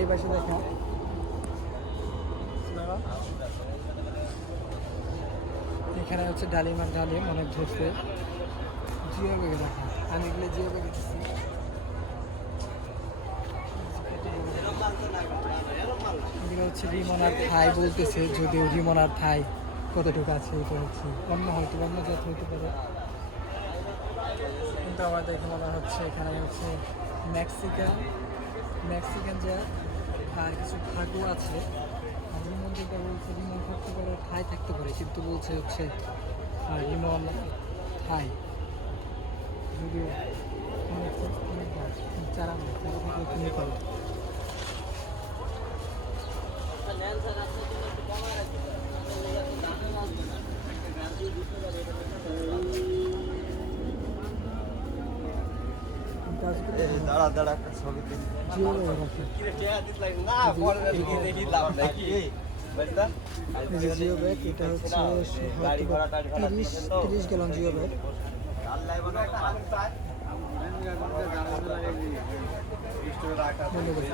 এই পাশে দেখেন। এখানে হচ্ছে ডালিম আর ডালিম, অনেক ধরছে। জিও বেগে দেখা আমি জিও বেগে দিচ্ছি। এগুলো হচ্ছে রিমন আর থাই বলতেছে যদিও রিমন আর থাই কতটুকু আছে এটা হচ্ছে অন্য হয়তো অন্য জাত হইতে পারে কিন্তু আমার দেখে মনে হচ্ছে এখানে হচ্ছে মেক্সিকান মেক্সিকান যা আর কিছু ভাগও আছে রিমন যেটা বলছে রিমন থাকতে পারে থাই থাকতে পারে কিন্তু বলছে হচ্ছে রিমন থাই যদিও অনেক চারা চারা থাকলে কিনে পাবে দাঁড়া দাঁড়া একটা ছবি যে জিও ব্যাগ এটা হচ্ছে তিরিশ তিরিশ গ্যালন জিও ব্যাগ ধন্যবাদ